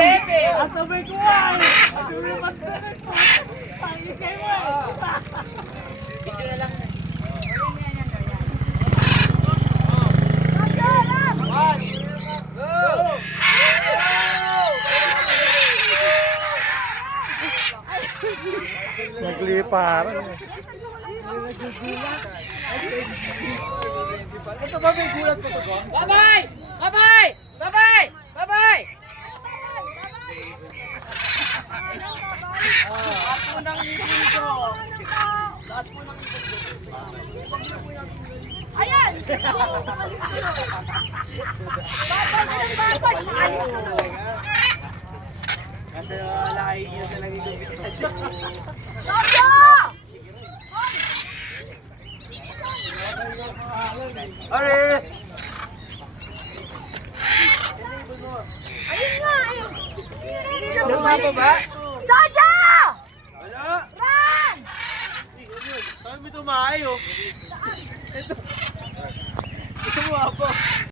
Ang sabay ko ay! Ang lumat ka na ito! Ang ikay mo eh! Video na lang. Nagliparan. Ito ba may gulat ko to? Bye-bye! Bye-bye! Bye-bye! Bye-bye! Lahat po ng ngipin ko! Lahat po ng ngipin ko! Ayan! Alis na. Babay, alis na. Kasi lahi niya talaga yung gupitan. Baba! Are! Ayun nga, ayun. Lumabo ba? Saja! Wala! Run! Saan mo tumahay oh? Saan?